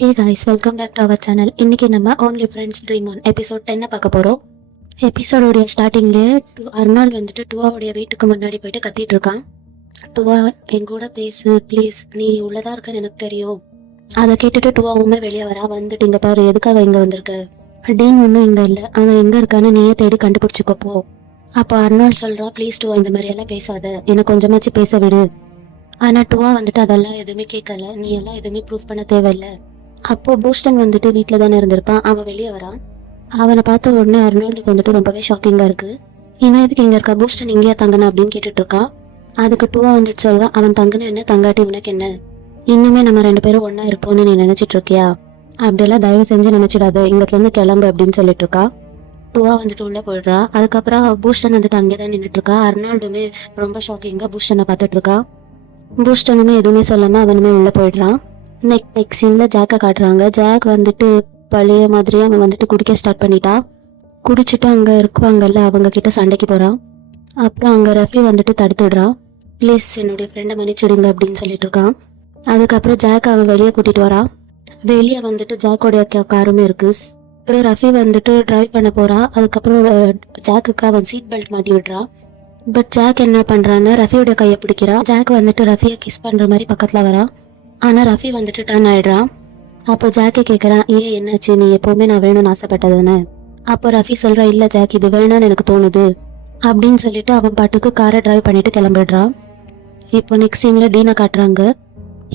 Hey guys, welcome back to our channel. இன்னைக்கு நம்ம only friends dream one episode 10 பார்க்க போகிறோம். எபிசோடோடைய ஸ்டார்டிங்லேயே அர்னால் வந்துட்டு டுவாவுடைய வீட்டுக்கு முன்னாடி போயிட்டு கத்திட்டு இருக்கான். டுவா, என் கூட பேசு ப்ளீஸ், நீ உள்ளதா இருக்கன்னு எனக்கு தெரியும். அதை கேட்டுட்டு டுவாவுமே வெளியே வரா. வந்துட்டு இங்கே பாரு, எதுக்காக இங்கே வந்திருக்க? டீன் ஒன்றும் இங்கே இல்லை, அவன் எங்கே இருக்கான்னு நீயே தேடி கண்டுபிடிச்சிக்கப்போ. அப்போ அர்னால் சொல்கிறா, ப்ளீஸ் டுவா, இந்த மாதிரியெல்லாம் பேசாத, எனக்கு கொஞ்சமாச்சு பேச விடு. ஆனால் டுவா வந்துட்டு அதெல்லாம் எதுவுமே கேட்கல. நீ எல்லாம் எதுவுமே ப்ரூஃப் பண்ண தேவையில்லை. அப்போ பூஸ்டன் வந்துட்டு வீட்டில் தானே இருந்திருப்பான். அவன் வெளியே வரான். அவனை பார்த்த உடனே அர்னால்டுக்கு வந்துட்டு ரொம்பவே ஷாக்கிங்காக இருக்கு. இவன் எதுக்கு இங்கே இருக்கா? பூஸ்டன் இங்கேயா தங்கனா அப்படின்னு கேட்டுட்டு இருக்கான். அதுக்கு டுவா வந்துட்டு சொல்கிறான், அவன் தங்குன என்ன, தங்காட்டி உனக்கு என்ன? இன்னுமே நம்ம 2 பேரும் ஒன்றா இருப்போம்னு நீ நினச்சிட்டு இருக்கியா? அப்படியெல்லாம் தயவு செஞ்சு நினச்சிடாத, இங்கத்துலேருந்து கிளம்பு அப்படின்னு சொல்லிட்டு இருக்கா. டுவா வந்துட்டு உள்ளே போயிடுறா. அதுக்கப்புறம் பூஸ்டன் வந்துட்டு அங்கே தான் நின்றுட்டு இருக்கா. அர்னால்டுமே ரொம்ப ஷாக்கிங்காக பூஸ்டனை பார்த்துட்டு இருக்கா. பூஸ்டனுமே எதுவுமே சொல்லாமல் அவனுமே உள்ளே போயிடுறான். நெக்ஸ்ட் சீனில் ஜாக்கை காட்டுறாங்க. ஜாக் வந்துட்டு பழைய மாதிரியே அவன் வந்துட்டு குடிக்க ஸ்டார்ட் பண்ணிட்டான். குடிச்சிட்டு அங்கே இருக்குவாங்கல்ல, அவங்க கிட்ட சண்டைக்கு போகிறான். அப்புறம் அங்கே ரஃபி வந்துட்டு தடுத்துடுறான். ப்ளீஸ் என்னுடைய ஃப்ரெண்டை மன்னிச்சுடுங்க அப்படின்னு சொல்லிட்டு இருக்கான். அதுக்கப்புறம் ஜாக் அவன் வெளியே கூட்டிகிட்டு வரான். வெளியே வந்துட்டு ஜாக்கோடைய காருமே இருக்கு. அப்புறம் ரஃபி வந்துட்டு டிரைவ் பண்ண போகிறான். அதுக்கப்புறம் ஜாக்குக்கு அவன் சீட் பெல்ட் மாட்டி விடுறான். பட் ஜாக் என்ன பண்ணுறான்னு ரஃபியோட கையை பிடிக்கிறான். ஜாக் வந்துட்டு ரஃபியை கிஸ் பண்ணுற மாதிரி பக்கத்தில் வரான். ஆனால் ரஃபி வந்துட்டு டர்ன் ஆயிடுறான். அப்போ ஜாக்கே கேட்குறான், ஏன் என்னாச்சு, நீ எப்போவுமே நான் வேணும்னு ஆசைப்பட்டதானே? அப்போ ரஃபி சொல்கிறா, இல்லை ஜாக், இது வேணும்னு எனக்கு தோணுது அப்படின்னு சொல்லிட்டு அவன் பாட்டுக்கு காரை டிரைவ் பண்ணிட்டு கிளம்பிடுறான். இப்போ நெக்ஸ்ட் சீனில் டீனை காட்டுறாங்க.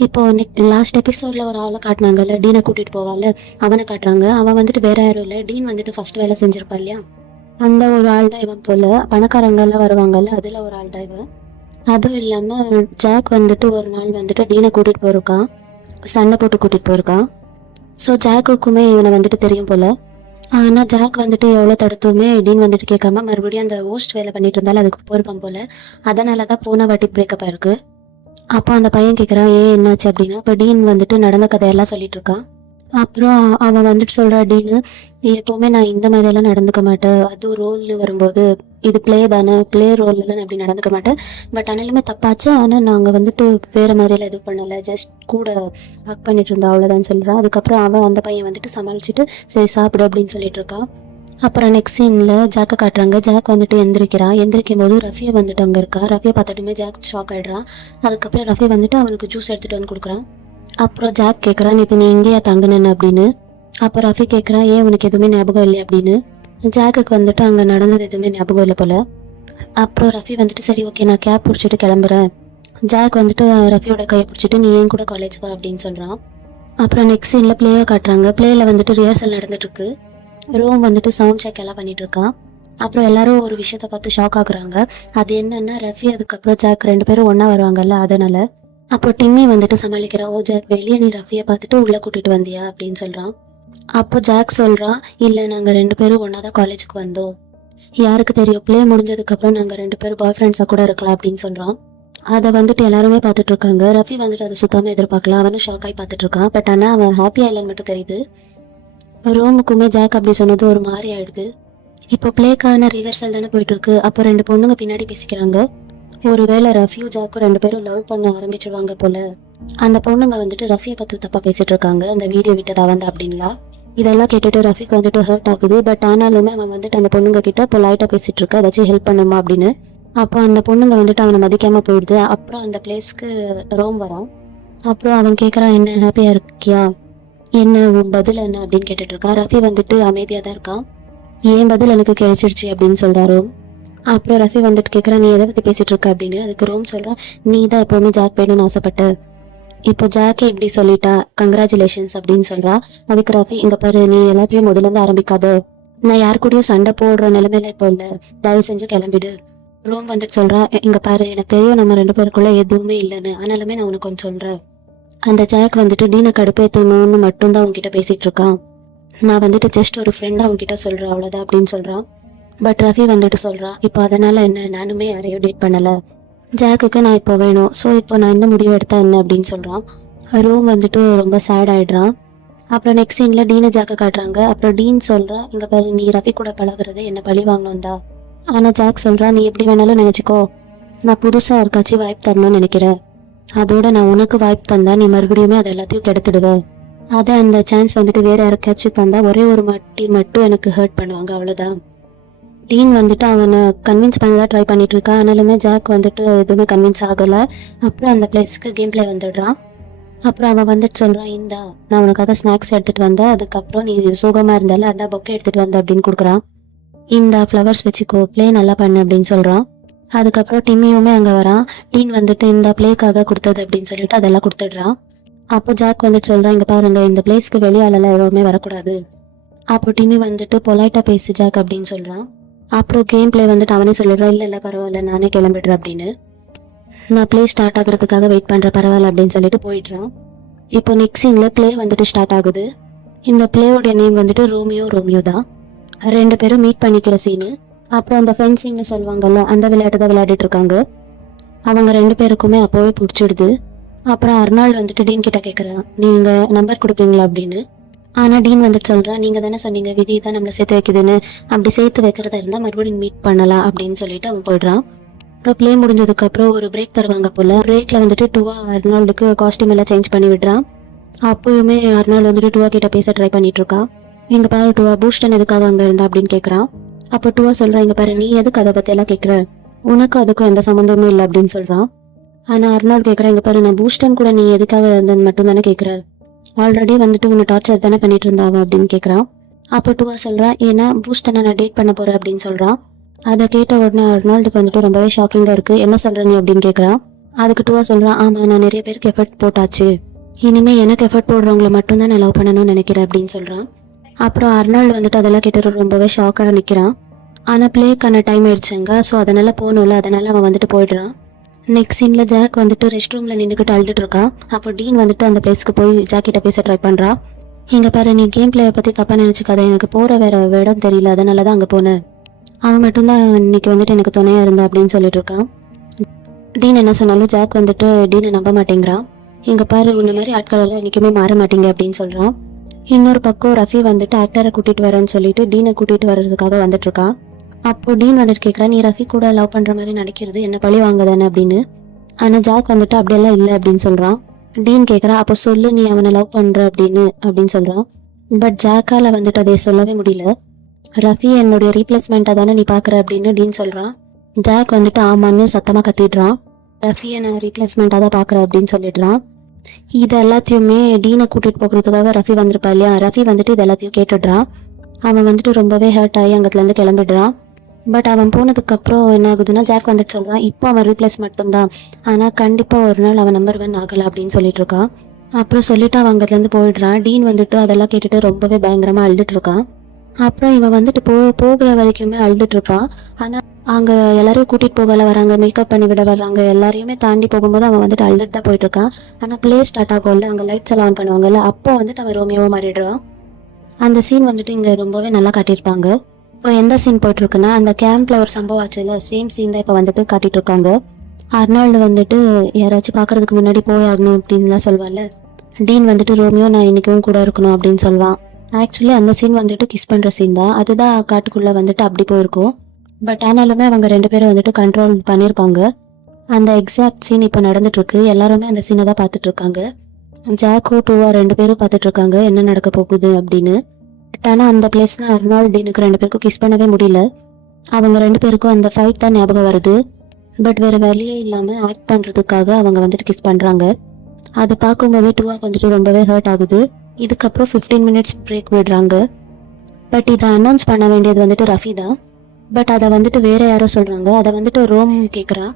இப்போ லாஸ்ட் எபிசோடில் ஒரு ஆளை காட்டினாங்கல்ல, டீனை கூட்டிகிட்டு போவால, அவனை காட்டுறாங்க. அவன் வந்துட்டு வேற யாரும் இல்லை, டீன் வந்துட்டு ஃபர்ஸ்ட் வேலை செஞ்சிருப்பான் இல்லையா, அந்த ஒரு ஆள் தான் இவன் போல. பணக்காரங்கெல்லாம் வருவாங்கல்ல, அதில் ஒரு ஆள் தான் இவன். அதுவும் இல்லாமல் ஜாக் வந்துட்டு ஒரு நாள் வந்துட்டு டீனை கூட்டிகிட்டு போயிருக்கான், சண்டை போட்டு கூட்டிகிட்டு போயிருக்கான். ஸோ ஜாக்குக்குமே இவனை வந்துட்டு தெரியும் போல். ஆனால் ஜாக் வந்துட்டு எவ்வளோ தடுத்துமே டீன் வந்துட்டு கேட்காம மறுபடியும் அந்த ஹோஸ்ட் வேலை பண்ணிட்டு இருந்தாலும் அதுக்கு போயிருப்பான் போல். அதனால தான் போன வாட்டி பிரேக்கப் ஆயிருக்கு. அப்போ அந்த பையன் கேட்குறான், ஏன் என்னாச்சு அப்படின்னா. இப்போ டீன் வந்துட்டு நடந்த கதையெல்லாம் சொல்லிட்டு இருக்கான். அப்புறம் அவன் வந்துட்டு சொல்கிறா, டீனு எப்போவுமே நான் இந்த மாதிரியெல்லாம் நடந்துக்க மாட்டேன், அதுவும் ரோல்னு வரும்போது இது பிளே தானே, பிளே ரோல்லாம் நான் அப்படி நடந்துக்க மாட்டேன். பட் ஆனாலுமே தப்பாச்சு, ஆனால் நாங்கள் வந்துட்டு வேறு மாதிரியெல்லாம் எதுவும் பண்ணலை, ஜஸ்ட் கூட ஒர்க் பண்ணிட்டு இருந்தோம் அவ்வளோதான் சொல்கிறான். அதுக்கப்புறம் அவன் அந்த பையன் வந்துட்டு சமாளிச்சுட்டு சரி சாப்பிடு அப்படின்னு சொல்லிட்டு இருக்கான். அப்புறம் நெக்ஸ்ட் சீனில் ஜாக்கை காட்டுறாங்க. ஜாக் வந்துட்டு எந்திரிக்கிறான். எந்திரிக்கும் போது ரஃபியை வந்துட்டு அங்கே இருக்கா. ரஃபியை பார்த்துட்டுமே ஜாக் ஷாக் ஆகிடுறான். அதுக்கப்புறம் ரஃபி வந்துட்டு அவனுக்கு ஜூஸ் எடுத்துகிட்டு வந்து கொடுக்குறான். அப்புறம் ஜாக் கேட்குறான், நேற்று நீ எங்கேயா தங்குனேன்னு அப்படின்னு. அப்போ ரஃபி கேட்குறான், ஏன் உனக்கு எதுவுமே ஞாபகம் இல்லை அப்படின்னு. ஜாக்குக்கு வந்துட்டு அங்கே நடந்தது எதுவுமே ஞாபகம் இல்லை போல். அப்புறம் ரஃபி வந்துட்டு சரி ஓகே நான் கேப் பிடிச்சிட்டு கிளம்புறேன். ஜாக் வந்துட்டு ரஃபியோட கையை பிடிச்சிட்டு நீ ஏன் கூட காலேஜ் வா அப்படின்னு சொல்கிறான். அப்புறம் நெக்ஸ்ட் சீனில் பிளேயை காட்டுறாங்க. பிளேயில் வந்துட்டு ரிஹர்சல் நடந்துட்டுருக்கு. ரோம் வந்துட்டு சவுண்ட் செக் எல்லாம் பண்ணிட்டு இருக்கான். அப்புறம் எல்லாரும் ஒரு விஷயத்த பார்த்து ஷாக் ஆகுறாங்க. அது என்னன்னா, ரஃபி அதுக்கப்புறம் ஜாக் 2 பேரும் ஒன்றா வருவாங்கல்ல, அதனால. அப்போ டிம்மி வந்துட்டு சமாளிக்கிறா, ஓ ஜாக், வெளியே நீ ரஃபியை பார்த்துட்டு உள்ளே கூட்டிகிட்டு வந்தியா அப்படின்னு சொல்கிறான். அப்போ ஜாக் சொல்கிறான், இல்லை நாங்கள் 2 பேரும் ஒன்றா தான் காலேஜுக்கு வந்தோம், யாருக்கு தெரியும், பிளே முடிஞ்சதுக்கப்புறம் நாங்கள் 2 பேரும் பாய் ஃப்ரெண்ட்ஸாக கூட இருக்கலாம் அப்படின்னு சொல்கிறான். அதை வந்துட்டு எல்லாருமே பார்த்துட்டு இருக்காங்க. ரஃபி வந்துட்டு அதை சுத்தமாக எதிர்பார்க்கலாம். அவனும் ஷாக் ஆகி பார்த்துட்டு இருக்கான். பட் ஆனால் அவன் ஹாப்பியாக இல்லைன்னு மட்டும் தெரியுது. ரோமுக்குமே ஜாக் அப்படி சொன்னது ஒரு மாதிரி ஆயிடுது. இப்போ பிளேக்கான ரிஹர்சல் தானே போயிட்டு இருக்கு. அப்போ 2 பொண்ணுங்க பின்னாடி பேசிக்கிறாங்க. ஒருவேளை ரஃபியும் ஜாக்கும் 2 பேரும் லவ் பண்ண ஆரம்பிச்சிடுவாங்க போல. அந்த பொண்ணுங்க வந்துட்டு ரஃபியை பற்றி தப்பாக பேசிட்டு இருக்காங்க, அந்த வீடியோ விட்டதா வந்து அப்படின்லாம். இதெல்லாம் கேட்டுட்டு ரஃபிக்கு வந்துட்டு ஹர்ட் ஆகுது. பட் ஆனாலுமே அவன் வந்துட்டு அந்த பொண்ணுங்க கிட்ட பொலைட்டாக பேசிட்டு இருக்கா, ஏதாச்சும் ஹெல்ப் பண்ணுமா அப்படின்னு. அப்போ அந்த பொண்ணுங்க வந்துட்டு அவனை மதிக்காமல் போயிடுது. அப்புறம் அந்த பிளேஸ்க்கு ரோம் வரான். அப்புறம் அவன் கேட்குறான், என்ன ஹாப்பியாக இருக்கியா, என்ன உன் பதில் என்ன அப்படின்னு கேட்டுட்டு இருக்கான். ரஃபி வந்துட்டு அமைதியாக தான் இருக்கான். ஏன் பதில் எனக்கு கிடைச்சிடுச்சு அப்படின்னு சொல்கிறாரோ. அப்புறம் ரஃபி வந்துட்டு கேட்குறான், நீ எதை பற்றி பேசிகிட்டு இருக்க அப்படின்னு. அதுக்கு ரோம் சொல்கிறான், நீ தான் எப்போவுமே ஜாக் வேணும்னு ஆசைப்பட்ட, இப்போ ஜாக்கே இப்படி சொல்லிட்டா, கங்க்ராச்சுலேஷன்ஸ் அப்படின்னு சொல்கிறா. அதுக்கு ரஃபி, இங்கே பாரு, நீ எல்லாத்தையும் முதலேருந்து ஆரம்பிக்காத, நான் யார் கூடயும் சண்டை போடுற நிலைமையில இப்போ இல்லை, தயவு செஞ்சு கிளம்பிடு. ரோம் வந்துட்டு சொல்கிறா, இங்கே பாரு, எனக்கு தெரியும் நம்ம 2 பேருக்குள்ளே எதுவுமே இல்லைன்னு, ஆனாலுமே நான் உனக்கு கொஞ்சம் சொல்கிறேன். அந்த ஜாக் வந்துட்டு டீனை கடுப்பேற்றணும்னு மட்டும்தான் உங்ககிட்ட பேசிகிட்டு இருக்கான், நான் வந்துட்டு ஜஸ்ட் ஒரு ஃப்ரெண்டாக உங்ககிட்ட சொல்கிறேன் அவ்வளோதான் அப்படின்னு சொல்கிறான். பட் ரஃபி வந்துட்டு சொல்கிறான், இப்போ அதனால் என்ன, நானுமே யாரையும் டேட் பண்ணலை, ஜாக்குக்கு நான் இப்போ வேணும், ஸோ இப்போ நான் என்ன முடிவு எடுத்தா என்ன அப்படின்னு சொல்கிறான். ரோம் வந்துட்டு ரொம்ப சேட் ஆகிடுறான். அப்புறம் நெக்ஸ்ட் சீனில் டீனை ஜாக்கை காட்டுறாங்க. அப்புறம் டீன் சொல்கிறா, இங்கே பாரு, நீ ரஃபி கூட பழகுறது என்ன பழி வாங்கணும் தான். ஆனால் ஜாக் சொல்கிறா, நீ எப்படி வேணாலும் நினச்சிக்கோ, நான் புதுசாக யாருக்காச்சும் வாய்ப்பு தரணும்னு நினைக்கிறேன், அதோட நான் உனக்கு வாய்ப்பு தந்தா நீ மறுபடியுமே அதை எல்லாத்தையும் கெடுத்துடுவேன், அதை அந்த சான்ஸ் வந்துட்டு வேற யாருக்காச்சும் தந்தா ஒரே ஒரு மாட்டி மட்டும் எனக்கு ஹர்ட் பண்ணுவாங்க, அவ்வளோதான். டீன் வந்துட்டு அவனை கன்வின்ஸ் பண்ண தான் ட்ரை பண்ணிட்டு இருக்கான். ஆனாலுமே ஜாக் வந்துட்டு எதுவுமே கன்வின்ஸ் ஆகலை. அப்புறம் அந்த பிளேஸ்க்கு கேம் பிளே வந்துடுறான். அப்புறம் அவன் வந்துட்டு சொல்கிறான், இந்தா நான் உனக்காக ஸ்நாக்ஸ் எடுத்துகிட்டு வந்தேன், அதுக்கப்புறம் நீ சோகமாக இருந்தால அதான் பொக்கே எடுத்துகிட்டு வந்த அப்படின்னு கொடுக்குறான். இந்த ஃப்ளவர்ஸ் வச்சுக்கோ, ப்ளே நல்லா பண்ணு அப்படின்னு சொல்கிறான். அதுக்கப்புறம் டிம்மியுமே அங்கே வரான். டீன் வந்துட்டு இந்த ப்ளேக்காக கொடுத்தது அப்படின்னு சொல்லிட்டு அதெல்லாம் கொடுத்துட்றான். அப்போ ஜாக் வந்துட்டு சொல்கிறான், இங்கே பாருங்க, இந்த பிளேஸ்க்கு வெளியாலெல்லாம் எதுவுமே வரக்கூடாது. அப்போ டிம்மி வந்துட்டு பொலைட்டாக பேசு ஜாக் அப்படின்னு சொல்கிறான். அப்புறம் கேம் பிளே வந்துட்டு அவனே சொல்லிடுறான், இல்லை பரவாயில்ல நானே கிளம்பிடுறேன் அப்படின்னு. நான் ப்ளே ஸ்டார்ட் ஆகிறதுக்காக வெயிட் பண்ணுறேன், பரவாயில்ல அப்படின்னு சொல்லிட்டு போயிடுறான். இப்போ நெக்ஸ்ட் சீனில் ப்ளே வந்துட்டு ஸ்டார்ட் ஆகுது. இந்த ப்ளேயோடைய நேம் வந்துட்டு ரோமியோ தான். 2 பேரும் மீட் பண்ணிக்கிற சீனு. அப்புறம் அந்த ஃபென்சிங்னு சொல்லுவாங்கல்ல, அந்த விளையாட்டு தான் விளையாடிட்டு இருக்காங்க. அவங்க 2 பேருக்குமே அப்போவே பிடிச்சிடுது. அப்புறம் அர்னால்டு வந்துட்டு டீன் கிட்ட கேட்குறான், நீங்கள் நம்பர் கொடுப்பீங்களா அப்படின்னு. ஆனால் டீன் வந்துட்டு சொல்கிறான், நீங்கள் தானே சொன்னீங்க விதி தான் நம்மளை சேர்த்து வைக்குதுன்னு, அப்படி சேர்த்து வைக்கிறதா இருந்தால் மறுபடியும் மீட் பண்ணலாம் அப்படின்னு சொல்லிட்டு அவன் போயிடுறான். அப்புறம் ப்ளே முடிஞ்சதுக்கப்புறம் ஒரு பிரேக் தருவாங்க போல். பிரேக்கில் வந்துட்டு டூவா அர்னால்டுக்கு காஸ்டியூம் எல்லாம் சேஞ்ச் பண்ணி விடுறான். அப்போயுமே அர்னால்டு வந்துட்டு டூவா கிட்ட பேச ட்ரை பண்ணிட்டு இருக்கான். இங்கே பாரு டூவா, பூஸ்டன் எதுக்காக அங்கே இருந்தா அப்படின்னு கேட்குறான். அப்போ டூவா சொல்கிறான், இங்கே பாரு, நீ எதுக்கு அதை பற்றி எல்லாம் கேட்குற, உனக்கு அதுக்கும் எந்த சம்மந்தமும் இல்லை அப்படின்னு சொல்கிறான். ஆனால் அர்னால்டு கேட்குறான், இங்கே பாரு, நான் பூஸ்டன் கூட நீ எதுக்காக இருந்தது மட்டும் தானே கேட்குற, ஆல்ரெடி வந்துட்டு உன்னை டார்ச்சர் தானே பண்ணிட்டு இருந்தாவ அப்படின்னு கேட்குறான். அப்போ டூவா சொல்கிறான், ஏன்னா பூஸ்டனை நான் டேட் பண்ண போகிறேன் அப்படின்னு சொல்கிறான். அதை கேட்ட உடனே அர்னால்டுக்கு வந்துட்டு ரொம்பவே ஷாக்கிங்காக இருக்குது. என்ன சொல்கிற நீ அப்படின்னு கேட்குறான். அதுக்கு டூவா சொல்கிறான், ஆமாம் நான் நிறைய பேருக்கு எஃபர்ட் போட்டாச்சு, இனிமேல் எனக்கு எஃபர்ட் போடுறவங்கள மட்டும்தான் நான் லவ் பண்ணணும்னு நினைக்கிறேன் அப்படின்னு சொல்கிறான். அப்புறம் அர்னால்டு வந்துட்டு அதெல்லாம் கேட்டு ரொம்பவே ஷாக்காக நிற்கிறான். ஆனால் ப்ளேக்கான டைம் ஆயிடுச்சுங்க, ஸோ அதனால் போகணும்ல, அதனால் அவன் வந்துட்டு போயிடுறான். நெக்ஸ்ட் சீனில் ஜாக் வந்துட்டு ரெஸ்ட் ரூமில் நின்றுக்கிட்டு அழுதுட்டு இருக்கான். அப்போ டீன் வந்துட்டு அந்த பிளேஸ்க்கு போய் ஜாக் கிட்ட பேச ட்ரை பண்ணுறா. இங்கே பாரு, நீ கேம் பிளேயை பற்றி தப்பாக நினச்சிக்காத, எனக்கு போகிற வேற இடம் தெரியல, அதனால தான் அங்கே போனேன், அவன் மட்டும்தான் இன்னைக்கு வந்துட்டு எனக்கு துணையாக இருந்தா அப்படின்னு சொல்லிட்டு இருக்கான். டீன் என்ன சொன்னாலும் ஜாக் வந்துட்டு டீனை நம்ப மாட்டேங்கிறான். இங்கே பாரு, இந்த மாதிரி ஆட்கள் எல்லாம் என்றைக்குமே மாற மாட்டீங்க அப்படின்னு சொல்கிறான். இன்னொரு பக்கம் ரஃபி வந்துட்டு ஆக்டரை கூட்டிகிட்டு வரேன்னு சொல்லிட்டு டீனை கூட்டிகிட்டு வர்றதுக்காக வந்துட்டு இருக்கான். அப்போ டீன் வந்துட்டு கேட்குறான், நீ ரஃபி கூட லவ் பண்ணுற மாதிரி நடிக்கிறது என்ன பழி வாங்குதானே அப்படின்னு. ஆனால் ஜாக் வந்துட்டு அப்படியெல்லாம் இல்லை அப்படின்னு சொல்கிறான். டீன் கேட்குறான், அப்போ சொல்லு நீ அவனை லவ் பண்ணுற அப்படின்னு சொல்கிறான். பட் ஜாக்கால் வந்துட்டு அதை சொல்லவே முடியல. ரஃபி என்னுடைய ரீப்ளேஸ்மெண்ட்டாக தானே நீ பார்க்குற அப்படின்னு டீன் சொல்கிறான். ஜாக் வந்துட்டு ஆமான்னு சத்தமாக கத்திடுறான். ரஃபியை நான் ரீப்ளேஸ்மெண்ட்டாக தான் பார்க்குறேன் அப்படின்னு சொல்லிடுறான். இது எல்லாத்தையுமே டீனை கூட்டிகிட்டு போகிறதுக்காக ரஃபி வந்திருப்பா இல்லையா, ரஃபி வந்துட்டு இது எல்லாத்தையும் கேட்டுடுறான். அவன் வந்துட்டு ரொம்பவே ஹர்ட் ஆகி அங்கத்துலேருந்து கிளம்பிடுறான். பட் அவன் போனதுக்கப்புறம் என்ன ஆகுதுன்னா, ஜாக் வந்துட்டு சொல்கிறான், இப்போ அவன் ரீப்ளேஸ் மட்டும்தான், ஆனால் கண்டிப்பாக ஒரு நாள் அவன் நம்பர் 1 ஆகலை அப்படின்னு சொல்லிட்டு இருக்கான். அப்புறம் சொல்லிட்டு அவன் அங்கத்துலேருந்து போயிடுறான். டீன் வந்துட்டு அதெல்லாம் கேட்டுட்டு ரொம்பவே பயங்கரமாக அழுதுட்டு இருக்கான். அப்புறம் இவன் வந்துட்டு போகிற வரைக்குமே அழுதுட்டு இருப்பான். ஆனால் அங்கே எல்லாரையும் கூட்டிகிட்டு போகல வராங்க, மேக்கப் பண்ணி விட வர்றாங்க, எல்லாரையுமே தாண்டி போகும்போது அவன் வந்துட்டு அழுதுட்டு தான் போயிட்டு இருக்கான். ஆனால் ப்ளே ஸ்டார்ட் ஆகும்ல, அங்கே லைட்ஸ் எல்லாம் ஆன் பண்ணுவாங்கல்ல, அப்போ வந்துட்டு அவன் ரோமியோவாக மாறிடுறான். அந்த சீன் வந்துட்டு இங்கே ரொம்பவே நல்லா காட்டியிருப்பாங்க. இப்போ எந்த சீன் போயிட்டு இருக்குன்னா, அந்த கேம்ப்ல ஒரு சம்பவம் ஆச்சுல, சேம் சீன் தான் இப்போ வந்துட்டு காட்டிட்டு இருக்காங்க. அர்னால்டு வந்துட்டு யாராச்சும் பார்க்கறதுக்கு முன்னாடி போய் ஆகணும் அப்படின்லாம் சொல்வான்ல, டீன் வந்துட்டு ரோமியோ நான் இன்னைக்கும் கூட இருக்கணும் அப்படின்னு சொல்வான். ஆக்சுவலி அந்த சீன் வந்துட்டு கிஸ் பண்ணுற சீன் தான், அதுதான் காட்டுக்குள்ளே வந்துட்டு அப்படி போயிருக்கும். பட் ஆனாலுமே அவங்க 2 பேரும் வந்துட்டு கண்ட்ரோல் பண்ணியிருப்பாங்க. அந்த எக்ஸாக்ட் சீன் இப்போ நடந்துட்டு இருக்கு. எல்லாருமே அந்த சீனை தான் பார்த்துட்டு இருக்காங்க. ஜாக்கோ டூவா 2 பேரும் பார்த்துட்டு இருக்காங்க என்ன நடக்க போகுது அப்படின்னு. பட் ஆனால் அந்த பிளேஸ்ல அர்னால்டு டீனுக்கு 2 பேருக்கும் கிஸ் பண்ணவே முடியல. அவங்க 2 பேருக்கும் அந்த ஃபைட் தான் ஞாபகம் வருது. பட் வேறு வழியே இல்லாமல் ஆக்ட் பண்ணுறதுக்காக அவங்க வந்துட்டு கிஸ் பண்ணுறாங்க. அதை பார்க்கும்போதே டூவாக்கு வந்துட்டு ரொம்பவே ஹர்ட் ஆகுது. இதுக்கப்புறம் 15 மினிட்ஸ் பிரேக் விடுறாங்க. பட் இதை அனௌன்ஸ் பண்ண வேண்டியது வந்துட்டு ரஃபி தான். பட் அதை வந்துட்டு வேற யாரோ சொல்கிறாங்க. அதை வந்துட்டு ரோம் கேட்குறா,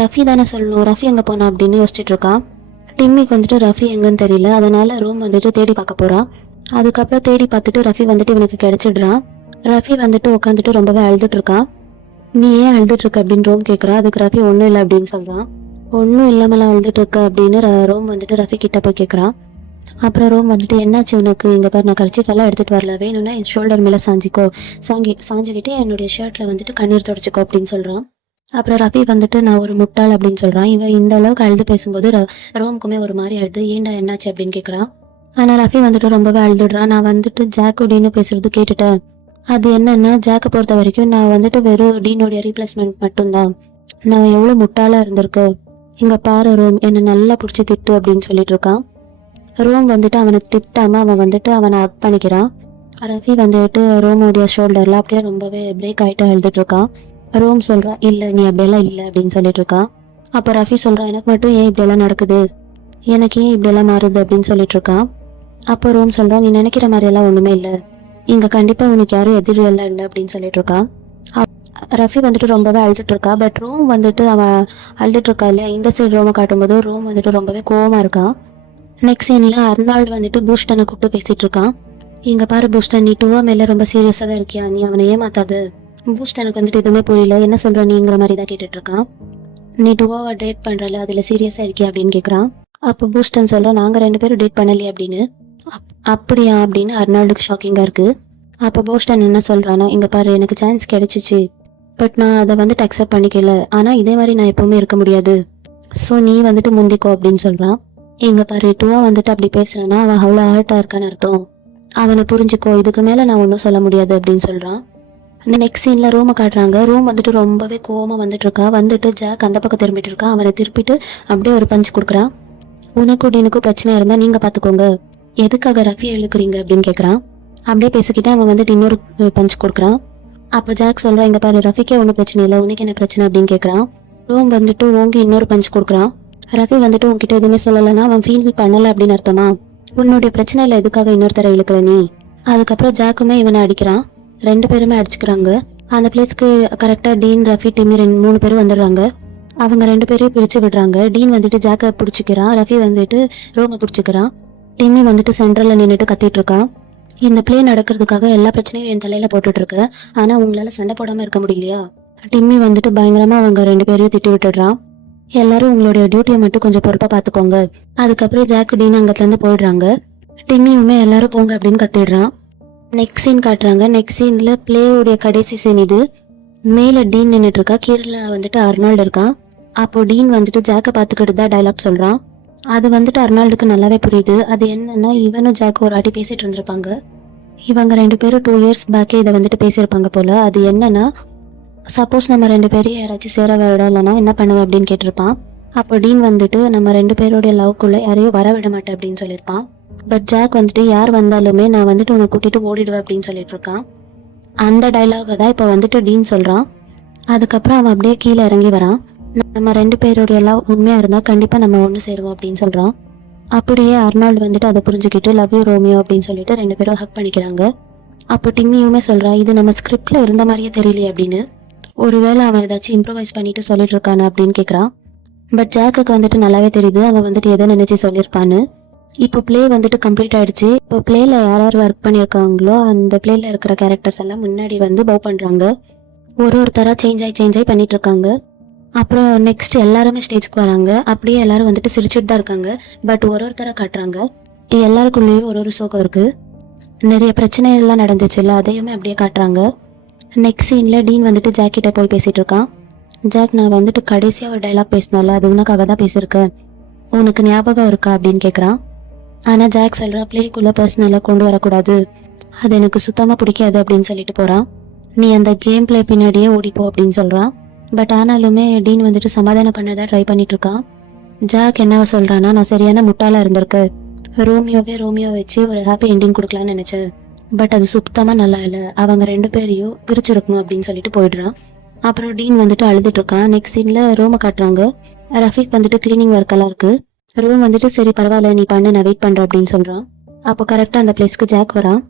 ரஃபி தானே சொல்லணும், ரஃபி எங்கே போனா அப்படின்னு யோசிச்சுட்டு இருக்கான். டிம்மிக்கு வந்துட்டு ரஃபி எங்கன்னு தெரியல, அதனால ரோம் வந்துட்டு தேடி பார்க்க போகிறான். அதுக்கப்புறம் தேடி பார்த்துட்டு ரஃபி வந்துட்டு இவனுக்கு கிடைச்சிடுறான். ரஃபி வந்துட்டு உட்காந்துட்டு ரொம்பவே அழுதுட்டு இருக்கான். நீ ஏன் அழுதுட்டு இருக்க அப்படின்னு ரோம் கேட்குறா. அதுக்கு ரஃபி ஒன்றும் இல்லை அப்படின்னு சொல்கிறான். ஒன்றும் இல்லாமலாம் அழுதுட்டு இருக்க அப்படின்னு ரோம் வந்துட்டு ரஃபி கிட்ட போய் கேட்குறான். அப்புறம் ரோம் வந்துட்டு என்னாச்சு உனக்கு, இங்கே பாரு நான் கர்ச்சீஃபெல்லாம் எடுத்துகிட்டு வரல, வேணும்னா என் ஷோல்டர் மேலே சாஞ்சிக்கிட்டு என்னுடைய ஷர்ட்டில் வந்துட்டு கண்ணீர் தொடச்சிக்கோ அப்படின்னு சொல்கிறான். அப்புறம் ரஃபி வந்துட்டு நான் ஒரு முட்டாள் அப்படின்னு சொல்கிறான். இவன் இந்த அளவுக்கு அழுது பேசும்போது ரோமுக்குமே ஒரு மாதிரி அழுது ஏண்டா என்னாச்சு அப்படின்னு கேட்குறான். ஆனால் ரஃபி வந்துட்டு ரொம்பவே அழுதுடுறான். நான் வந்துட்டு ஜாக்கு டீனு பேசுறது கேட்டுட்டேன். அது என்னன்னா, ஜாக்கை பொறுத்த வரைக்கும் நான் வந்துட்டு வெறும் டீனோடைய ரீப்ளேஸ்மெண்ட் மட்டும்தான். நான் எவ்வளோ முட்டாளாக இருந்திருக்கு, இங்கே பாரு ரோம் என்னை நல்லா பிடிச்சி திட்டு அப்படின்னு சொல்லிட்டு இருக்கான். ரோம் வந்துட்டு அவனை திட்டாமல் அவன் வந்துட்டு அவனை ஹக் பண்ணிக்கிறான். ரஃபி வந்துட்டு ரோமோடைய ஷோல்டரில் அப்படியே ரொம்பவே பிரேக் ஆகிட்டு அழுதுட்டு இருக்கான். ரோம் சொல்கிறா இல்லை நீ அப்படியெல்லாம் இல்லை அப்படின்னு சொல்லிட்டு இருக்கான். அப்போ ரஃபி சொல்கிறான் எனக்கு மட்டும் ஏன் இப்படியெல்லாம் நடக்குது, எனக்கு ஏன் இப்படியெல்லாம் மாறுது அப்படின்னு சொல்லிட்டு இருக்கான். அப்போ ரோம் சொல்கிறான் நீ நினைக்கிற மாதிரியெல்லாம் ஒன்றுமே இல்லை, இங்கே கண்டிப்பாக உனக்கு யாரும் எதிரியெல்லாம் இல்லை அப்படின்னு சொல்லிட்டு இருக்கான். ரஃபி வந்துட்டு ரொம்பவே அழுதுட்டு இருக்கா. பட் ரோம் வந்துட்டு அவன் அழுதுட்டு இருக்கா இல்லையா, இந்த சைடு ரோமை காட்டும்போது ரோம் வந்துட்டு ரொம்பவே கோவமாக இருக்கான். நெக்ஸ்ட் சீனில் அர்னால்டு வந்துட்டு பூஸ்டனை கூப்பிட்டு பேசிகிட்டு இருக்கான். இங்கே பாரு பூஸ்டன், நீ டூவா மேலே ரொம்ப சீரியஸாக தான் இருக்கியா, நீ அவனை ஏமாத்தாது. பூஸ்டனுக்கு வந்துட்டு எதுவுமே புரியல, என்ன சொல்கிற நீங்கிற மாதிரி தான் கேட்டுட்ருக்கான். நீ டூவாவை டேட் பண்ணுறல அதில் சீரியஸாக இருக்கியா அப்படின்னு கேட்குறான். அப்போ பூஸ்டன் சொல்கிறான் நாங்கள் 2 பேரும் டேட் பண்ணலையே அப்படின்னு. அப்படியா அப்படின்னு அர்னால்டுக்கு ஷாக்கிங்காக இருக்குது. அப்போ பூஸ்டன் என்ன சொல்கிறான்னா இங்கே பாரு எனக்கு சான்ஸ் கிடைச்சிச்சு, பட் நான் அதை வந்துட்டு அக்செப்ட் பண்ணிக்கல, ஆனால் இதே மாதிரி நான் எப்போவுமே இருக்க முடியாது, ஸோ நீ வந்துட்டு முந்திக்கோ அப்படின்னு சொல்கிறான். இங்கே பாரு டூவா வந்துட்டு அப்படி பேசுகிறேன்னா அவன் அவ்வளோ ஹர்ட்டாக இருக்கான்னு அர்த்தம், அவனை புரிஞ்சுக்கோ, இதுக்கு மேலே நான் ஒன்றும் சொல்ல முடியாது அப்படின்னு சொல்கிறான். நெக்ஸ்ட் சீனில் ரோமை காட்டுறாங்க. ரோம் வந்துட்டு ரொம்பவே கோவமாக வந்துட்டு இருக்கா. வந்துட்டு ஜாக் அந்த பக்கம் திரும்பிட்டு இருக்கான். அவனை திருப்பிட்டு அப்படியே ஒரு பஞ்ச் கொடுக்குறான். உனக்கும் டீனுக்கும் பிரச்சனை இருந்தால் நீங்கள் பார்த்துக்கோங்க, எதுக்காக ரஃபியை இழுக்கிறீங்க அப்படின்னு கேட்குறான். அப்படியே பேசிக்கிட்டே அவன் வந்துட்டு இன்னொரு பஞ்ச் கொடுக்குறான். அப்போ ஜாக் சொல்கிறான் இங்கே பாரு ரஃபிக்கே ஒன்றும் பிரச்சனை இல்லை, உனக்கு என்ன பிரச்சனை அப்படின்னு கேட்குறான். ரோம் வந்துட்டு ஓங்கி இன்னொரு பஞ்ச் கொடுக்குறான். ரஃபி வந்துட்டு உங்ககிட்ட எதுவுமே சொல்லலைன்னா அவன் ஃபீல் பண்ணலை அப்படின்னு அர்த்தமா, உன்னுடைய பிரச்சனையில் எதுக்காக இன்னொருத்தர இழுக்கிற நீ. அதுக்கப்புறம் ஜாக்குமே இவனை அடிக்கிறான். 2 பேருமே அடிச்சுக்கிறாங்க. அந்த பிளேஸ்க்கு கரெக்டாக டீன் ரஃபி டிம்மி 3 பேரும் வந்துடுறாங்க. அவங்க 2 பேரையும் பிரித்து விடுறாங்க. டீன் வந்துட்டு ஜாக்கை பிடிச்சிக்கிறான், ரஃபி வந்துட்டு ரோமை பிடிச்சிக்கிறான். டிம்மி வந்துட்டு சென்ட்ரலில் நின்றுட்டு கத்திட்டு இருக்கான். இந்த பிளே நடக்கிறதுக்காக எல்லா பிரச்சனையும் என் தலையில் போட்டுட்ருக்கு, ஆனால் உங்களால் சண்டை போடாமல் இருக்க முடியலையா. டிம்மி வந்துட்டு பயங்கரமாக அவங்க 2 பேரையும் திட்டி விட்டுடுறான். எல்லாரும் உங்களுடைய டியூட்டியை மட்டும் கொஞ்சம் பொறுப்பாக பார்த்துக்கோங்க. அதுக்கப்புறம் ஜாக் டீன் அங்கத்துலேருந்து போயிடுறாங்க. டிம்மியுமே எல்லாரும் போங்க அப்படின்னு கத்திடுறான். நெக்ஸ்ட் சீன் காட்டுறாங்க. நெக்ஸ்ட் சீனில் பிளேவுடைய கடைசி சீன் இது. மேலே டீன் நின்றுட்டு இருக்கா, கீழே வந்துட்டு அர்னால்டு இருக்கான். அப்போ டீன் வந்துட்டு ஜாக்கை பார்த்துக்கிட்டு தான் டைலாக் சொல்கிறான். அது வந்துட்டு அர்னால்டுக்கு நல்லாவே புரியுது. அது என்னன்னா இவனும் ஜாக் ஒரு வாட்டி பேசிட்டு இருந்திருப்பாங்க. இவங்க 2 பேரும் 2 இயர்ஸ் பேக்கே இதை வந்துட்டு பேசியிருப்பாங்க போல. அது என்னன்னா சப்போஸ் நம்ம 2 பேரையும் யாராச்சும் சேர விடலைன்னா என்ன பண்ணுவேன் அப்படின்னு கேட்டிருப்பான். அப்போ டீன் வந்துட்டு நம்ம 2 பேருடைய லவ்க்குள்ளே யாரையும் வர விட மாட்டேன் அப்படின்னு சொல்லியிருப்பான். பட் ஜாக் வந்துட்டு யார் வந்தாலுமே நான் வந்துட்டு உன்னை கூட்டிட்டு ஓடிடுவேன் அப்படின்னு சொல்லிட்டு இருக்கான். அந்த டைலாகை தான் இப்போ வந்துட்டு டீன் சொல்கிறான். அதுக்கப்புறம் அவன் அப்படியே கீழே இறங்கி வரான். நம்ம 2 பேருடைய லவ் உண்மையாக இருந்தால் கண்டிப்பாக நம்ம ஒன்று சேருவோம் அப்படின்னு சொல்கிறான். அப்படியே அர்னால்டு வந்துட்டு அதை புரிஞ்சுக்கிட்டு லவ் யூ ரோமியோ அப்படின்னு சொல்லிட்டு 2 பேரும் ஹக் பண்ணிக்கிறாங்க. அப்போ டிம்மியுமே சொல்கிறான் இது நம்ம ஸ்கிரிப்டில் இருந்த மாதிரியே தெரியலையே அப்படின்னு. ஒருவேளை அவன் ஏதாச்சும் இம்ப்ரவைஸ் பண்ணிட்டு சொல்லிட்டு இருக்கானு அப்படின்னு கேட்குறான். பட் ஜாக்குக்கு வந்துட்டு நல்லாவே தெரியுது அவன் வந்துட்டு எதை நினைச்சு சொல்லியிருப்பான்னு. இப்போ பிளே வந்துட்டு கம்ப்ளீட் ஆயிடுச்சு. இப்போ பிளேல யார் யார் ஒர்க் பண்ணியிருக்காங்களோ அந்த பிளேல இருக்கிற கேரக்டர்ஸ் எல்லாம் முன்னாடி வந்து பவ் பண்ணுறாங்க. ஒருத்தராக சேஞ்ச் ஆகி பண்ணிட்டு இருக்காங்க. அப்புறம் நெக்ஸ்ட் எல்லாருமே ஸ்டேஜ்க்கு வராங்க. அப்படியே எல்லாரும் வந்துட்டு சிரிச்சுட்டு தான் இருக்காங்க. பட் ஒருத்தராக காட்டுறாங்க. எல்லாருக்குள்ளேயும் ஒரு சோகம் இருக்கு. நிறைய பிரச்சனை எல்லாம் நடந்துச்சுல்ல, அதையுமே அப்படியே காட்டுறாங்க. நெக்ஸ்ட் சீனில் டீன் வந்துட்டு ஜாக் கிட்ட போய் பேசிட்டு இருக்கான். ஜாக் நான் வந்துட்டு கடைசியாக ஒரு டைலாக் பேசினால அது உனக்காக தான் பேசியிருக்கேன், உனக்கு ஞாபகம் இருக்கா அப்படின்னு கேட்குறான். ஆனால் ஜாக் சொல்கிறா பிளேக்குள்ளே பர்சனலாக கொண்டு வரக்கூடாது, அது எனக்கு சுத்தமாக பிடிக்காது அப்படின்னு சொல்லிட்டு போகிறான். நீ அந்த கேம் பிளே பின்னாடியே ஓடிப்போ அப்படின்னு சொல்கிறான். பட் ஆனாலுமே டீன் வந்துட்டு சமாதானம் பண்ணதான் ட்ரை பண்ணிட்டு இருக்கான். ஜாக் என்னவா சொல்கிறான்னா நான் சரியான முட்டாளாக இருந்திருக்கு, ரோமியோ வச்சு ஒரு ஹாப்பி எண்டிங் கொடுக்கலான்னு நினச்சேன், பட் அது சுத்தமாக நல்லா இல்லை, அவங்க 2 பேரையும் பிரிச்சிருக்கணும் அப்படின்னு சொல்லிட்டு போயிடுறான். அப்புறம் டீன் வந்துட்டு அழுதுட்டு இருக்கான். நெக்ஸ்ட் சீனில் ரோமை காட்டுறாங்க. ரஃபீக் வந்துட்டு கிளீனிங் ஒர்க்கெல்லாம் இருக்குது. ரோம் வந்துட்டு சரி பரவாயில்ல நீ பண்ணு நான் வெயிட் பண்ணுறேன் அப்படின்னு சொல்கிறான். அப்போ கரெக்டாக அந்த பிளேஸ்க்கு ஜாக் வரான்.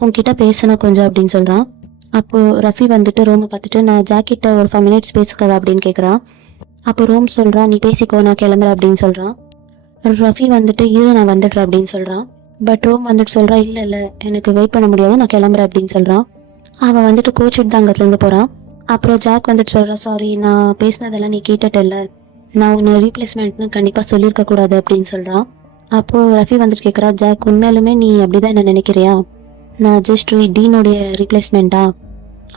உங்ககிட்ட பேசணும் கொஞ்சம் அப்படின்னு சொல்கிறான். அப்போது ரஃபி வந்துட்டு ரோமை பார்த்துட்டு நான் ஜாக்கிட்ட ஒரு 5 மினிட்ஸ் பேசிக்கவா அப்படின்னு கேட்குறான். அப்போ ரோம் சொல்கிறான் நீ பேசிக்கோ நான் கிளம்புறேன் அப்படின்னு சொல்கிறான். ரஃபி வந்துட்டு இரு நான் வந்துடுறேன் அப்படின்னு சொல்கிறான். பட் ரோம் வந்துட்டு சொல்கிறா இல்லை எனக்கு வெயிட் பண்ண முடியாது நான் கிளம்புறேன் அப்படின்னு சொல்கிறான். அவன் வந்துட்டு கோச்சிட்டு தான் அங்கத்துலேருந்து போகிறான். அப்புறம் ஜாக் வந்துட்டு சொல்கிறா சாரி நான் பேசினதெல்லாம் நீ கேட்டுட்டில்ல, நான் உன்னை ரீப்ளேஸ்மெண்ட்னு கண்டிப்பாக சொல்லியிருக்க கூடாது அப்படின்னு சொல்கிறான். அப்போது ரஃபி வந்துட்டு கேட்குறா ஜாக் உண்மையாலுமே நீ அப்படிதான் என்ன நினைக்கிறியா, நான் ஜஸ்ட் டீனுடைய ரீப்ளேஸ்மெண்ட்டா,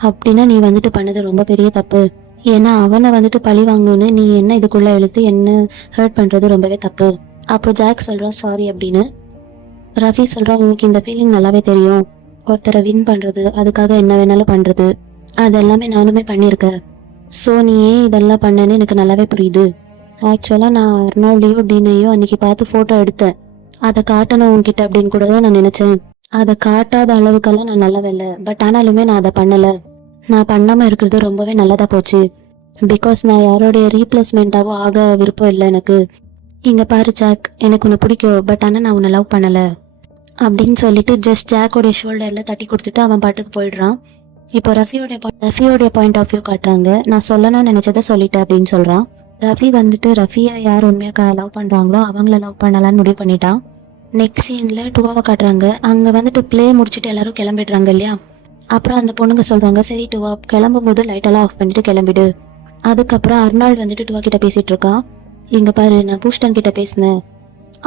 அப்படின்னா நீ வந்துட்டு பண்ணது ரொம்ப பெரிய தப்பு, ஏன்னா அவனை வந்துட்டு பழி வாங்கணும்னு நீ என்ன இதுக்குள்ளே இழுத்து என்ன ஹர்ட் பண்ணுறது ரொம்பவே தப்பு. அப்போ ஜாக் சொல்கிறான் சாரி அப்படின்னு. ரஃபி சொல்கிறான் உங்களுக்கு இந்த ஃபீலிங் நல்லாவே தெரியும், ஒருத்தரை வின் பண்ணுறது அதுக்காக என்ன வேணாலும் பண்ணுறது அதெல்லாமே நானுமே பண்ணியிருக்கேன், ஸோ நீ ஏன் இதெல்லாம் பண்ணேன்னு எனக்கு நல்லாவே புரியுது. ஆக்சுவலாக நான் அர்னால்டையோ டீனையோ அன்றைக்கி பார்த்து ஃபோட்டோ எடுத்தேன், அதை காட்டணும் உன்கிட்ட அப்படின்னு கூட தான் நான் நினைச்சேன். அதை காட்டாத அளவுக்கெல்லாம் நான் நல்லவே இல்லை. பட் ஆனாலுமே நான் அதை பண்ணல. நான் பண்ணாம இருக்கிறது ரொம்பவே நல்லதா போச்சு. பிகாஸ் நான் யாரோடைய ரீப்ளேஸ்மெண்ட்டாவோ ஆக விருப்பம் இல்லை எனக்கு. இங்க பாரு ஜாக், எனக்கு உன்னை பிடிக்கும், பட் ஆனால் நான் உன்னை லவ் பண்ணல அப்படின்னு சொல்லிட்டு ஜஸ்ட் ஜாக்கோடைய ஷோல்டர்ல தட்டி கொடுத்துட்டு அவன் பாட்டுக்கு போயிடுறான். இப்போ ரஃபியோடைய பாயிண்ட் ஆஃப் வியூ காட்டுறாங்க. நான் சொல்லணும்னு நினைச்சதை சொல்லிட்டேன் அப்படின்னு சொல்றான். ரஃபி வந்துட்டு ரஃபியை யார் உண்மையாக லவ் பண்றாங்களோ அவங்கள லவ் பண்ணலான்னு முடிவு பண்ணிட்டான். நெக்ஸ்ட் சீன்ல டூவாவை காட்டுறாங்க. அங்க வந்துட்டு ப்ளே முடிச்சுட்டு எல்லாரும் கிளம்பிடுறாங்க இல்லையா. அப்புறம் அந்த பொண்ணுங்க சொல்றாங்க, சரி டூவா கிளம்பும் போது லைட்டெல்லாம் ஆஃப் பண்ணிட்டு கிளம்பிடு. அதுக்கப்புறம் அர்னால்ட் வந்துட்டு டூவா கிட்ட பேசிட்டு இருக்கான். இங்க பாரு, நான் பூஸ்டன் கிட்ட பேசினேன்.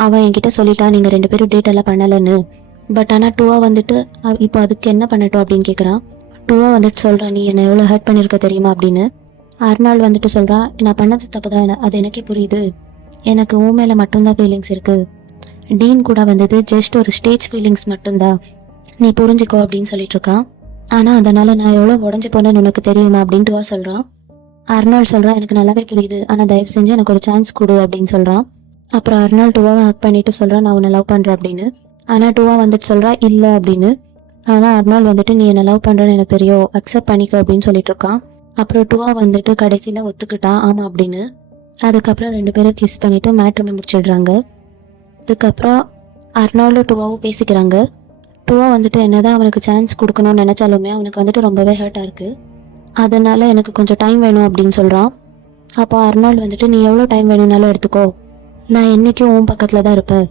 அவன் என்கிட்ட சொல்லிட்டான் நீங்க 2 பேரும் டேட் எல்லாம் பண்ணலன்னு. பட் ஆனா டூவா வந்துட்டு இப்போ அதுக்கு என்ன பண்ணட்டும் அப்படின்னு கேட்குறான். டூவா வந்துட்டு சொல்றான், நீ என்னை எவ்வளோ ஹர்ட் பண்ணியிருக்க தெரியுமா அப்படின்னு. அர்னால்ட் வந்துட்டு சொல்றான், நான் பண்ணது தப்பு தான், அது எனக்கே புரியுது. எனக்கு உன் மேல மட்டும்தான் ஃபீலிங்ஸ் இருக்கு. டீன் கூட வந்தது ஜஸ்ட் ஒரு ஸ்டேஜ் ஃபீலிங்ஸ் மட்டும்தான், நீ புரிஞ்சுக்கோ அப்படின்னு சொல்லிட்டு இருக்கான். ஆனா அதனால நான் எவ்வளோ உடஞ்சி போனேன்னு உனக்கு தெரியுமா அப்படின்னு டூவா சொல்றான். அர்னால்ட் சொல்றான், எனக்கு நல்லாவே புரியுது, ஆனா தயவு செஞ்சு எனக்கு ஒரு சான்ஸ் கொடு அப்படின்னு சொல்றான். அப்புறம் அர்னால்ட் டூவாவை ஹக் பண்ணிட்டு சொல்றான், நான் உன்னை லவ் பண்றேன் அப்படின்னு. ஆனா டூவா வந்துட்டு சொல்றா இல்ல அப்படின்னு. ஆனா அர்னால்ட் வந்துட்டு நீ என்ன லவ் பண்றேன்னு எனக்கு தெரியும், அக்செப்ட் பண்ணிக்க அப்படின்னு சொல்லிட்டு இருக்கான். அப்புறம் டூவா வந்துட்டு கடைசியில ஒத்துக்கிட்டான் ஆமா அப்படின்னு. அதுக்கப்புறம் 2 பேரும் கிஸ் பண்ணிட்டு மேட்ருமே முடிச்சிடுறாங்க. அதுக்கப்புறம் அர்னால்டும் டூவாவும் பேசிக்கிறாங்க. டூவா வந்துட்டு என்னதான் அவனுக்கு சான்ஸ் கொடுக்கணும்னு நினைச்சாலுமே அவனுக்கு வந்துட்டு ரொம்பவே ஹர்ட்டா இருக்கு. அதனால எனக்கு கொஞ்சம் டைம் வேணும் அப்படின்னு சொல்றான். அப்போ அர்னால்ட் வந்துட்டு நீ எவ்வளோ டைம் வேணும்னாலும் எடுத்துக்கோ, நான் என்னைக்கும் உன் பக்கத்துல தான் இருப்பேன்,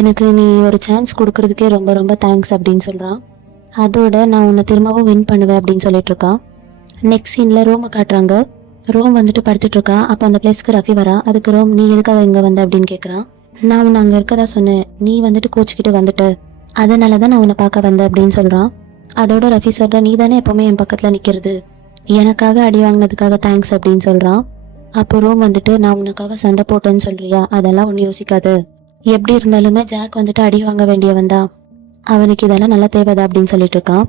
எனக்கு நீ ஒரு சான்ஸ் கொடுக்கறதுக்கே ரொம்ப ரொம்ப தேங்க்ஸ் அப்படின்னு சொல்றான். அதோட நான் உன்னை திரும்பவும் வின் பண்ணுவேன் அப்படின்னு சொல்லிட்டு இருக்கான். நெக்ஸ்ட் சீன்ல ரோமை காட்டுறாங்க. ரோம் வந்துட்டு படுத்துட்டு இருக்கான். அப்போ அந்த பிளேஸ்க்கு ரஃபி வரா. அதுக்கு ரோம், நீ எதுக்காக இங்க வந்த அப்படின்னு கேட்குறான். நான் உன்னை அங்கே இருக்கதா சொன்னேன், நீ வந்துட்டு கோச்சிக்கிட்டு வந்துட்ட, அதனால தான் நான் உன்னை பார்க்க வந்தேன் அப்படின்னு சொல்றான். அதோட ரஃபி சொல்ற, நீ தானே எப்பவுமே என் பக்கத்துல நிக்கிறது, எனக்காக அடி வாங்கினதுக்காக தேங்க்ஸ் அப்படின்னு சொல்றான். அப்போ ரோம் வந்துட்டு, நான் உனக்காக சண்டை போட்டேன்னு சொல்றியா, அதெல்லாம் ஒன்றும் யோசிக்காது, எப்படி இருந்தாலுமே ஜாக் வந்துட்டு அடி வாங்க வேண்டியவன் தான், அவனுக்கு இதெல்லாம் நல்லா தேவைதா அப்படின்னு சொல்லிட்டு இருக்கான்.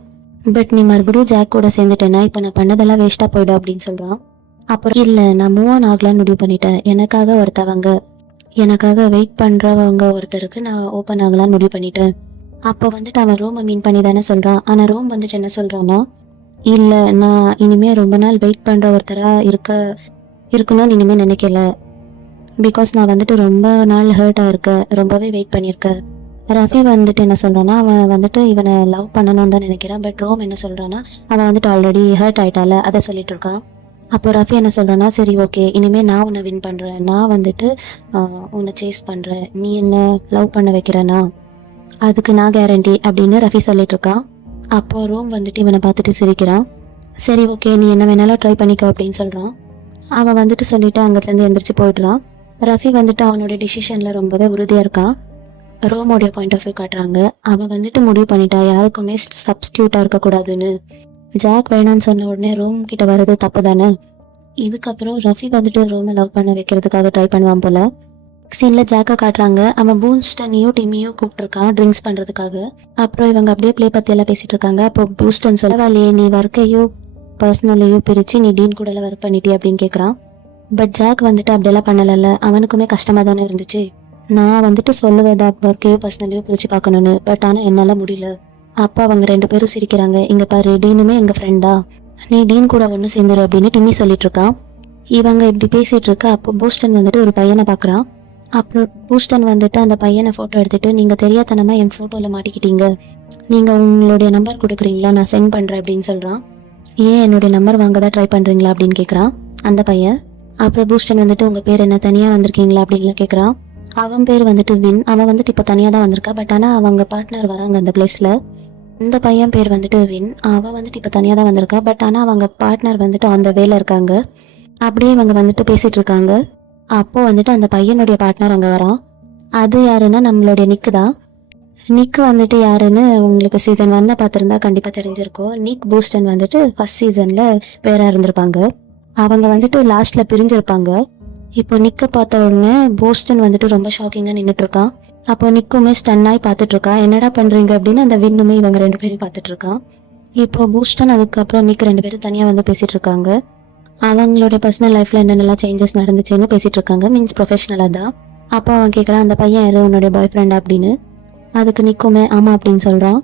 பட் நீ மறுபடியும் ஜாக் கூட சேர்ந்துட்டேன்னா இப்போ நான் பண்ணதெல்லாம் வேஸ்டா போயிடும் அப்படின்னு சொல்றான். அப்புறம் இல்லை, நான் மூவ் ஆன் ஆகலான்னு முடிவு பண்ணிட்டேன், எனக்காக ஒருத்தவங்க, எனக்காக வெயிட் பண்றவங்க ஒருத்தருக்கு நான் ஓப்பன் ஆகலான்னு முடிவு பண்ணிட்டேன். அப்போ வந்துட்டு அவன் ரோமை மீன் பண்ணி தானே சொல்றான். ஆனா ரோம் வந்துட்டு என்ன சொல்றான்னா, இல்ல நான் இனிமே ரொம்ப நாள் வெயிட் பண்ற ஒருத்தரா இருக்கணும்னு இனிமே நினைக்கல, பிகாஸ் நான் வந்துட்டு ரொம்ப நாள் ஹர்ட்டா இருக்கேன், ரொம்பவே வெயிட் பண்ணியிருக்கேன். ரஃபி வந்துட்டு என்ன சொல்றான்னா, அவன் வந்துட்டு இவனை லவ் பண்ணணும்னு தான் நினைக்கிறான். பட் ரோம் என்ன சொல்றான்னா, அவன் வந்துட்டு ஆல்ரெடி ஹர்ட் ஆயிட்டால அதை சொல்லிட்டு இருக்கான். அப்போ ரஃபி என்ன சொல்றான்னா, சரி ஓகே, இனிமே நான் உன்னை வின் பண்றேன், நான் வந்துட்டு உன்னை சேஸ் பண்றேன், நீ என்ன லவ் பண்ண வைக்கிறேன்னா அதுக்கு நான் கேரண்டி அப்படின்னு ரஃபி சொல்லிட்டு இருக்கான். அப்போ ரோம் வந்துட்டு இவனை பார்த்துட்டு சிரிக்கிறான். சரி ஓகே, நீ என்ன வேணாலும் ட்ரை பண்ணிக்கோ அப்படின்னு சொல்றான். அவன் வந்துட்டு சொல்லிட்டு அங்கத்துலேருந்து எந்திரிச்சு போயிடுறான். ரஃபி வந்துட்டு அவனோட டிசிஷன்ல ரொம்பவே உறுதியா இருக்கான். ரோமோடைய பாயிண்ட் ஆஃப் வியூ காட்டுறாங்க. அவன் வந்துட்டு முடிவு பண்ணிட்டா யாருக்குமே சப்ஸ்டியூட்டா இருக்கக்கூடாதுன்னு. ஜாக் வேணான்னு சொன்ன உடனே ரோம் கிட்ட வர்றது தப்பு தானே. இதுக்கப்புறம் ரஃபி வந்துட்டு ரோமை லவ் பண்ண வைக்கிறதுக்காக ட்ரை பண்ணுவான் போல. சீன்ல ஜாக்கை காட்டுறாங்க. அவன் பூஸ்டனையும் டிமியும் கூப்பிட்டுருக்கான் ட்ரிங்க்ஸ் பண்றதுக்காக. அப்புறம் இவங்க அப்படியே ப்ளே பத்தி எல்லாம் பேசிட்டு இருக்காங்க. அப்போ பூஸ்டன் சொல்லவாலையே, நீ ஒர்க்கையோ பர்சனலையோ பிரிச்சு நீ டீன் கூட எல்லாம் ஒர்க் பண்ணிட்டே அப்படின்னு கேட்குறான். பட் ஜாக் வந்துட்டு அப்படியெல்லாம் பண்ணல, அவனுக்குமே கஷ்டமா தானே இருந்துச்சு. நான் வந்துட்டு சொல்லுவேதா ஒர்க்கையோ பர்சனலையோ பிரிச்சு பார்க்கணும்னு, பட் ஆனால் என்னால முடியல. அப்போ அவங்க 2 பேரும் சிரிக்கிறாங்க. இங்க பாரு, டீனுமே எங்க ஃப்ரெண்ட் தான், நீ டீன் கூட ஒன்று சேர்ந்துரு அப்படின்னு டிம்மி சொல்லிட்டு இருக்கான். இவங்க இப்படி பேசிட்டு இருக்க அப்போ பூஸ்டன் வந்துட்டு ஒரு பையனை பார்க்குறான். அப்புறம் பூஸ்டன் வந்துட்டு அந்த பையனை ஃபோட்டோ எடுத்துட்டு, நீங்க தெரியாதனமா என் ஃபோட்டோவில் மாட்டிக்கிட்டீங்க, நீங்க உங்களுடைய நம்பர் கொடுக்குறீங்களா, நான் சென்ட் பண்றேன் அப்படின்னு சொல்றான். ஏன் என்னுடைய நம்பர் வாங்க தான் ட்ரை பண்றீங்களா அப்படின்னு கேட்குறான் அந்த பையன். அப்புறம் பூஸ்டன் வந்துட்டு, உங்க பேர் என்ன, தனியா வந்திருக்கீங்களா அப்படின்லாம் கேட்குறான். அவன் பேர் வந்துட்டு வின். அவன் வந்துட்டு இப்போ தனியாக தான் வந்திருக்கா. பட் ஆனால் அவங்க பார்ட்னர் வராங்க அந்த பிளேஸில். இந்த பையன் பேர் வந்துட்டு வின். அவன் வந்துட்டு இப்போ தனியாக தான் வந்திருக்கா. பட் ஆனால் அவங்க பார்ட்னர் வந்துட்டு அந்த வேலை இருக்காங்க. அப்படியே இவங்க வந்துட்டு பேசிட்டு இருக்காங்க. அப்போ வந்துட்டு அந்த பையனுடைய பார்ட்னர் அங்கே வரான். அது யாருன்னா நம்மளுடைய நிக்கு தான். நிக் வந்துட்டு யாருன்னு உங்களுக்கு சீசன் 1 பார்த்துருந்தா கண்டிப்பாக தெரிஞ்சிருக்கும். நிக் பூஸ்டன் வந்துட்டு ஃபர்ஸ்ட் சீசனில் பேராக இருந்திருப்பாங்க. அவங்க வந்துட்டு லாஸ்ட்ல பிரிஞ்சிருப்பாங்க. இப்போ நிக்க பார்த்த உடனே பூஸ்டன் வந்துட்டு ரொம்ப ஷாக்கிங்காக நின்றுட்டு இருக்கான். அப்போ நிக்குமே ஸ்டன்னாய் பார்த்துட்டு இருக்கான். என்னடா பண்றீங்க அப்படின்னு அந்த வின்னுமே இவங்க 2 பேரும் பார்த்துட்டு இருக்கான். இப்போ பூஸ்டன் அதுக்கப்புறம் நிக் 2 பேரும் தனியாக வந்து பேசிட்டு இருக்காங்க. அவங்களுடைய பர்சனல் லைஃப்ல என்னென்னலாம் சேஞ்சஸ் நடந்துச்சுன்னு பேசிட்டு இருக்காங்க. மீன்ஸ் ப்ரொஃபஷனலாக தான். அப்போ அவன் கேட்குறான், அந்த பையன் யாரு, உன்னுடைய பாய் ஃப்ரெண்ட் அப்படின்னு. அதுக்கு நிக்குமே ஆமாம் அப்படின்னு சொல்கிறான்.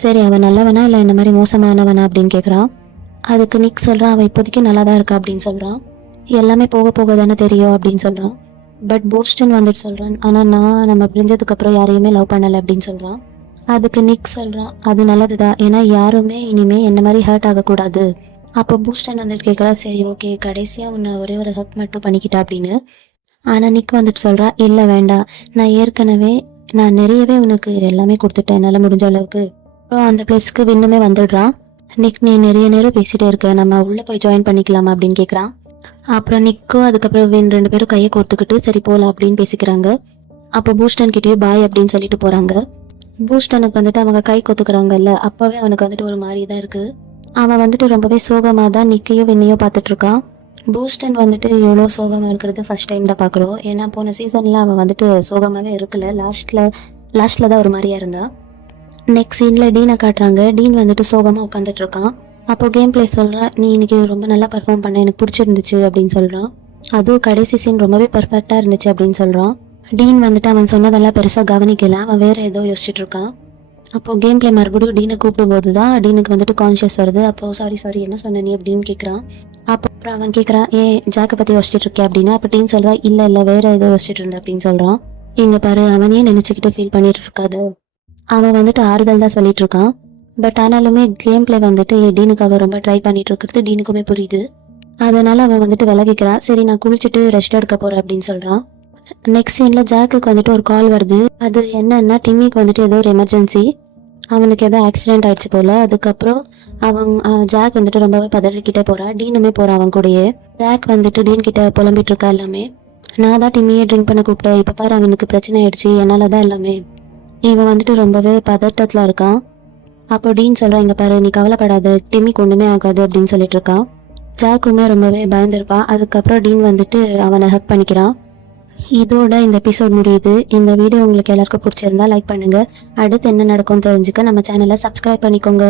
சரி, அவன் நல்லவனா இல்லை இந்த மாதிரி மோசமானவனா அப்படின்னு கேட்குறான். அதுக்கு நிக் சொல்கிறான், அவன் இப்போதைக்கு நல்லா தான் இருக்கா அப்படின்னு சொல்கிறான். எல்லாமே போக போக தானே தெரியும் அப்படின்னு சொல்கிறான். பட் போஸ்டன் வந்துட்டு சொல்கிறான், ஆனால் நம்ம பிரிஞ்சதுக்கப்புறம் யாரையுமே லவ் பண்ணலை அப்படின்னு சொல்கிறான். அதுக்கு நிக் சொல்கிறான், அது நல்லது தான், ஏன்னா யாருமே இனிமேல் என்ன மாதிரி ஹர்ட் ஆகக்கூடாது. அப்போ பூஸ்டன் வந்துட்டு கேட்குறா, சரி ஓகே, கடைசியாக உன்னை ஒரே ஒரு ஹக் மட்டும் பண்ணிக்கிட்டா அப்படின்னு. ஆனால் நிக் வந்துட்டு சொல்கிறா, இல்லை வேண்டாம், நான் நிறையவே உனக்கு எல்லாமே கொடுத்துட்டேன் என்னால் முடிஞ்ச அளவுக்கு. அப்புறம் அந்த பிளேஸ்க்கு விண்ணுமே வந்துடுறான். நிக், நீ நிறைய நேரம் பேசிகிட்டே இருக்க, நம்ம உள்ளே போய் ஜாயின் பண்ணிக்கலாமா அப்படின்னு கேட்குறான். அப்புறம் நிக்கோ அதுக்கப்புறம் வின் 2 பேரும் கையை கோர்த்துக்கிட்டு சரி போகலாம் அப்படின்னு பேசிக்கிறாங்க. அப்போ பூஸ்டன் கிட்டேயே பாய் அப்படின்னு சொல்லிட்டு போகிறாங்க. பூஸ்டனுக்கு வந்துட்டு அவங்க கை கொத்துக்கிறாங்கல்ல, அப்போவே அவனுக்கு வந்துட்டு ஒரு மாதிரி தான் இருக்குது. அவன் வந்துட்டு ரொம்பவே சோகமாக தான் நிக்கையோ விண்ணையோ பார்த்துட்ருக்கான். பூஸ்டன் வந்துட்டு எவ்வளோ சோகமாக இருக்கிறது ஃபர்ஸ்ட் டைம் தான் பார்க்குறோம். ஏன்னா போன சீசனில் அவன் வந்துட்டு சோகமாகவே இருக்கல, லாஸ்ட்டில் தான் ஒரு மாதிரியாக இருந்தான். நெக்ஸ்ட் சீனில் டீனை காட்டுறாங்க. டீன் வந்துட்டு சோகமாக உட்காந்துட்டு இருக்கான். அப்போ கேம் பிளே சொல்கிறான், நீ இன்னைக்கு ரொம்ப நல்லா பர்ஃபார்ம் பண்ண, எனக்கு பிடிச்சிருந்துச்சு அப்படின்னு சொல்கிறான். அதுவும் கடைசி சீன் ரொம்பவே பர்ஃபெக்டாக இருந்துச்சு அப்படின்னு சொல்கிறான். டீன் வந்துட்டு அவன் சொன்னதெல்லாம் பெருசாக கவனிக்கல, அவன் வேறு ஏதோ யோசிச்சுட்டு இருக்கான். அப்போது கேம் பிளே மறுபடியும் டீனை கூப்பிடும்போது தான் டீனுக்கு வந்துட்டு கான்ஷியஸ் வருது. அப்போது சாரி என்ன சொன்ன நீ அப்படின்னு கேட்குறான். அப்புறம் அவன் கேட்குறான், ஏன் ஜாக்கை பற்றி யோசிச்சுட்டு இருக்கேன் அப்படின்னு. அப்போ டீன் சொல்கிறா, இல்லை வேறு ஏதோ யோசிச்சுட்டு இருந்தேன் அப்படின்னு சொல்கிறான். இங்கே பாரு, அவனையே நினச்சிக்கிட்டு ஃபீல் பண்ணிட்டு இருக்காது. அவன் வந்துட்டு ஆறுதல் தான் சொல்லிட்டு இருக்கான். பட் ஆனாலுமே கேம் பிளே வந்துட்டு டீனுக்காக ரொம்ப ட்ரை பண்ணிட்டு இருக்கிறது டீனுக்குமே புரியுது. அதனால அவன் வந்துட்டு விலகிக்கிறான். சரி, நான் குளிச்சுட்டு ரெஸ்ட் எடுக்க போகிறேன் அப்படின்னு சொல்கிறான். நெக்ஸ்ட் சீனில் ஜாக்குக்கு வந்துட்டு ஒரு கால் வருது. அது என்னன்னா, டிம்மிக்கு வந்துட்டு ஏதோ ஒரு எமர்ஜென்சி, அவனுக்கு ஏதோ ஆக்சிடென்ட் ஆயிடுச்சு போல். அதுக்கப்புறம் ஜாக் வந்துட்டு ரொம்பவே பதறிக்கிட்டே போகிறான். டீனுமே போகிறான் அவன் கூடயே. ஜாக் வந்துட்டு டீன் கிட்ட புலம்பிட்டு இருக்கா எல்லாமே. நான் தான் டிம்மியே ட்ரிங்க் பண்ண கூப்பிட்டேன், இப்போ பாரு அவனுக்கு பிரச்சனை ஆயிடுச்சு, என்னால் தான் எல்லாமே. இவன் வந்துட்டு ரொம்பவே பதட்டத்தில் இருக்கான். அப்போ டீன் சொல்கிறான், இங்கே பாரு, நீ கவலைப்படாத, டிம்மிக்கு ஒன்றுமே ஆகாது அப்படின்னு சொல்லிட்டு இருக்கான். ஜாக்குமே ரொம்பவே பயந்துருப்பான். அதுக்கப்புறம் டீன் வந்துட்டு அவனை ஹக் பண்ணிக்கிறான். இதோட இந்த எபிசோட் முடியுது. இந்த வீடியோ உங்களுக்கு எல்லாருக்கும் பிடிச்சிருந்தா லைக் பண்ணுங்கள். அடுத்து என்ன நடக்கும்னு தெரிஞ்சுக்க நம்ம சேனலை சப்ஸ்கிரைப் பண்ணிக்கோங்க.